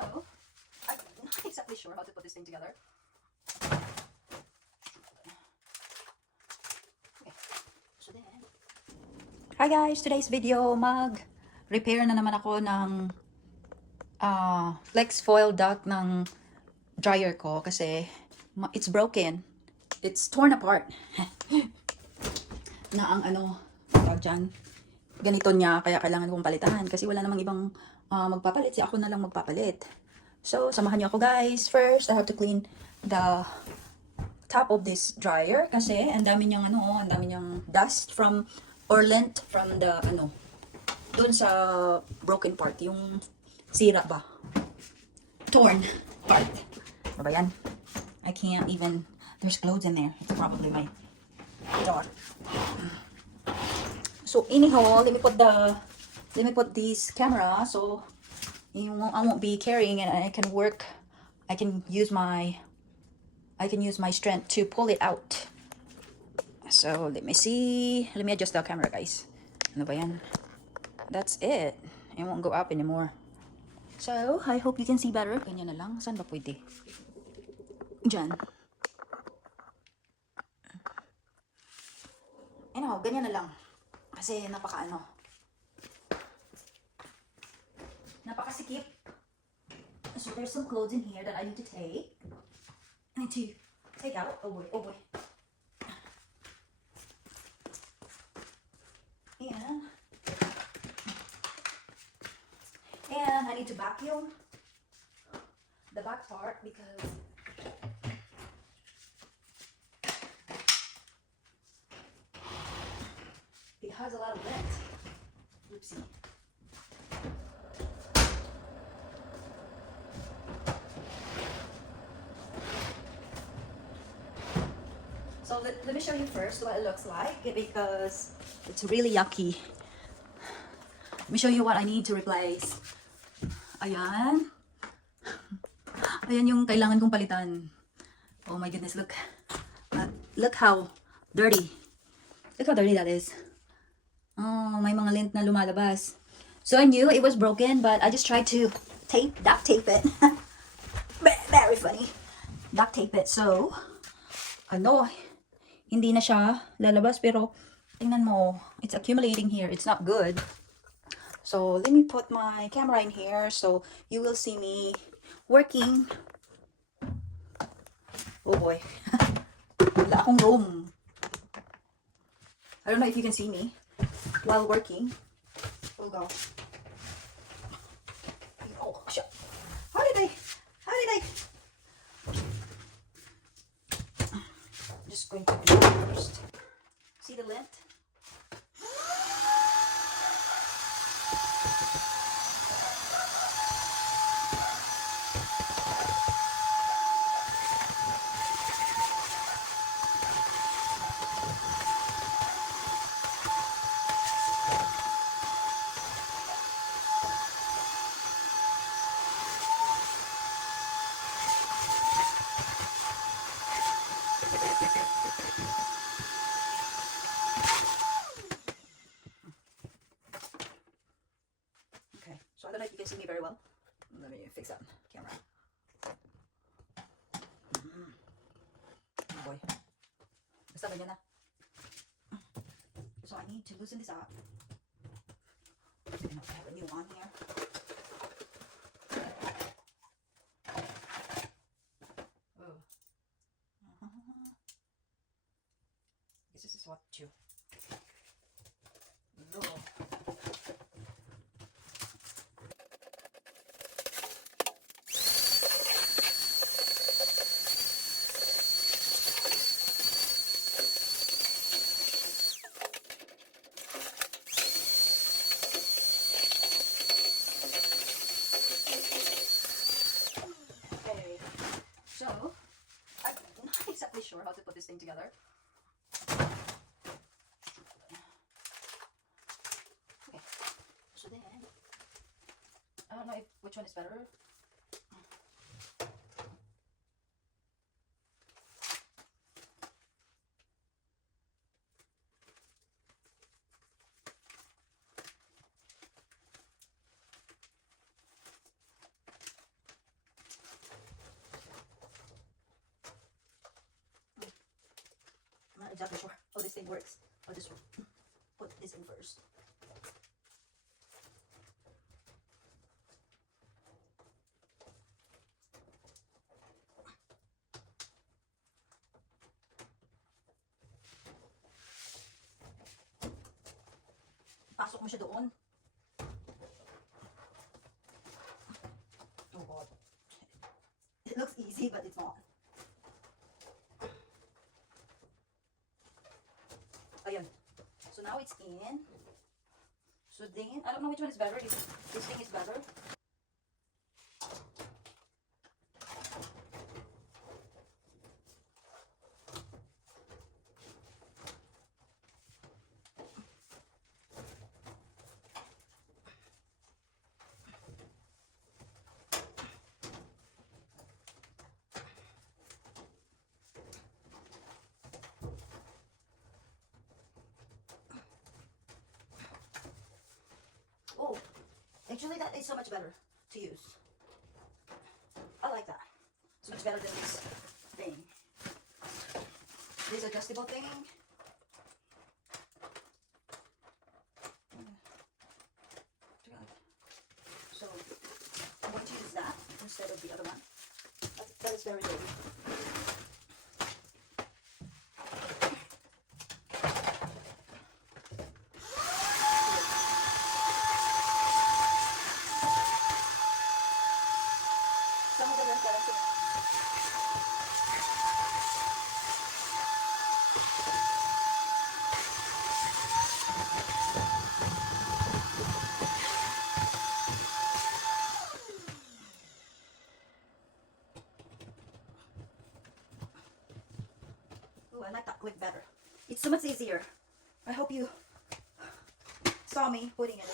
So, I'm not exactly sure how to put this thing together. Okay, so then... Hi guys! Today's video, mag-repair na naman ako ng flex foil duct ng dryer ko kasi it's broken. It's torn apart. Na ang dyan, ganito niya, kaya kailangan kong palitan kasi wala namang ibang magpapalit, si ako na lang magpapalit. So, samahan niyo ako guys. First, I have to clean the top of this dryer kasi ang dami niyang ang dami niyang dust from or lint from the doon sa broken part, yung sira ba, torn part. Ano ba yan? I can't even, there's clothes in there. It's probably my daughter. So anyhow, let me put this camera so I won't be carrying it, and I can use my strength to pull it out. So let me see, let me adjust the camera guys. Ano ba yan? That's it. It won't go up anymore. So I hope you can see better. Ganyan na lang. Saan ba pwede? Diyan. Anyhow, ganyan na lang. Kasi napakasikip. So there's some clothes in here that I need to take. I need to take out. Oh boy, oh boy. And I need to vacuum the back part because it has a lot of lint. Oopsie. So let me show you first what it looks like because it's really yucky. Let me show you what I need to replace. Ayan. Ayan yung kailangan kong palitan. Oh my goodness, look. Look how dirty. Look how dirty that is. Oh, may mga lint na lumalabas. So I knew it was broken, but I just tried to duct tape it. Very funny. Duct tape it. So, hindi na siya lalabas, pero tingnan mo, it's accumulating here. It's not good. So, let me put my camera in here so you will see me working. Oh boy. Wala akong room. I don't know if you can see me while working. Oh gosh. Oh, shit. How did I? I'm just going to do it first. See the lint? Okay, so I don't know if you can see me very well. Let me fix that camera. Oh boy. Basta ganyan na. So I need to loosen this up. I have a new one here. Oh. Guess this is what you. Oh. So, I'm not exactly sure how to put this thing together. Okay, so then, I don't know which one is better. exactly sure how this thing works. I'll just put this in first. Pasok mo siya doon. Oh God. It looks easy, but it's not. Ayan. So now it's in. So then, I don't know which one is better. This thing is better. Oh, actually that is so much better to use. I like that. So much better than this thing. This adjustable thing. So I'm going to use that instead of the other one. That is very good. Some of the ones that I'm saying. Oh, I like that clip better. It's so much easier. I hope you saw me putting it in.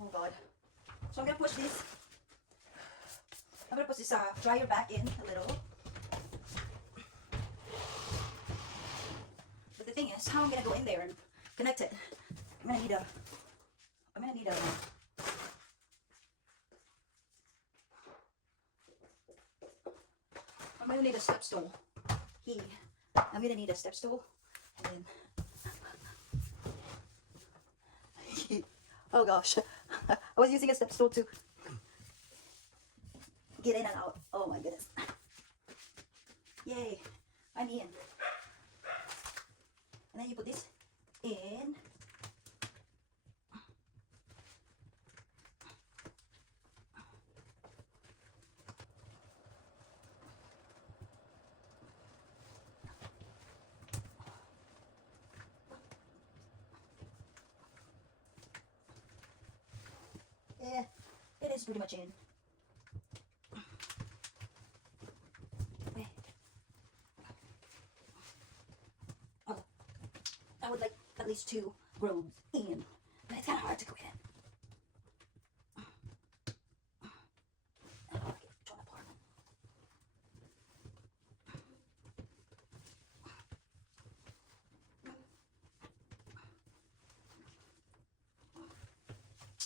Oh God. So I'm gonna push this. I'm gonna push this dryer back in a little. But the thing is, how I'm gonna go in there and connect it? I'm gonna need a step stool. I'm gonna need a step stool, and then oh gosh, I was using a step stool to get in and out. Oh my goodness! Yay, I'm in. And then you put this in. Yeah, it is pretty much in. Okay. Oh, I would like at least 2 rows in, but it's kind of hard to go in. Oh, okay, torn apart.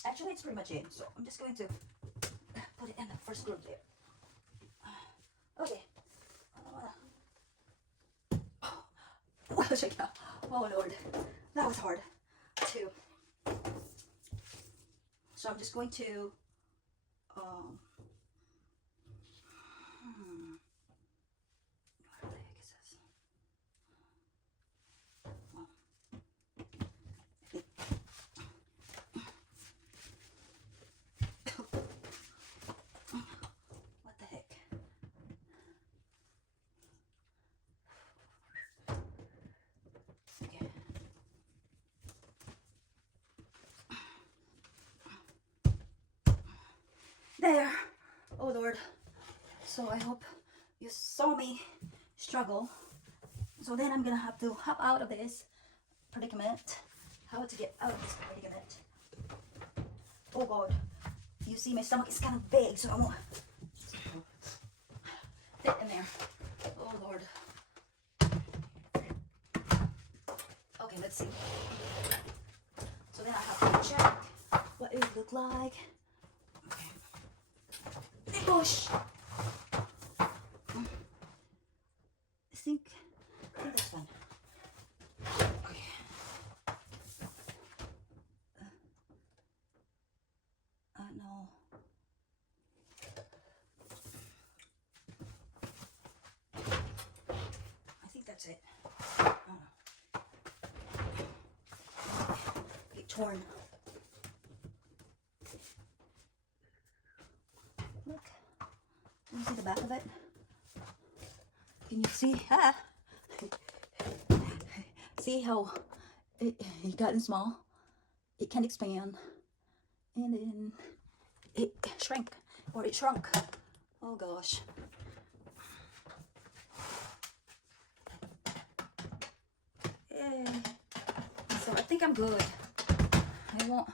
Actually, it's pretty much in, so I'm just going to put it in the first group there. Okay. Oh Lord, that was hard too. So I'm just going to what the heck is this? What the heck? Okay. There. Oh Lord. So I hope you saw me struggle. So then I'm gonna have to hop out of this predicament. How to get out of this predicament? Oh God. You see my stomach is kind of big, so I won't fit in there. Oh Lord. Okay, let's see. So then I have to check what it look like. Okay. Big push. I think that's fine. Okay. No. I think that's it. Oh no. Get torn. Look. Can you see the back of it? Can you see? Ah. See how it gotten small? It can expand. And then it shrank. Or it shrunk. Oh gosh. Yay. So I think I'm good. I won't.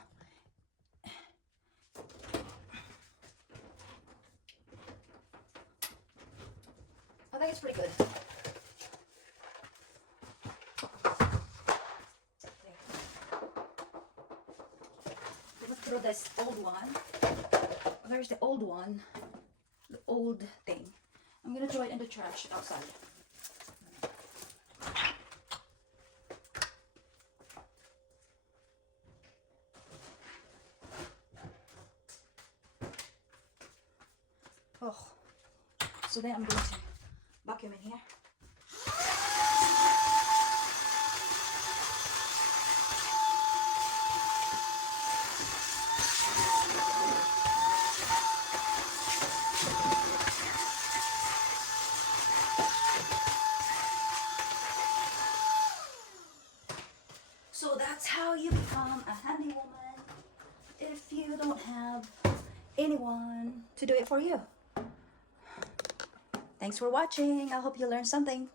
I think it's pretty good. Let's throw this old one. Where's the old one? The old thing. I'm gonna throw it in the trash outside. Oh, so then I'm going to vacuum in here. So that's how you become a handy woman if you don't have anyone to do it for you. Thanks for watching. I hope you learned something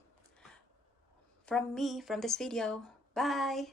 from me from this video. Bye.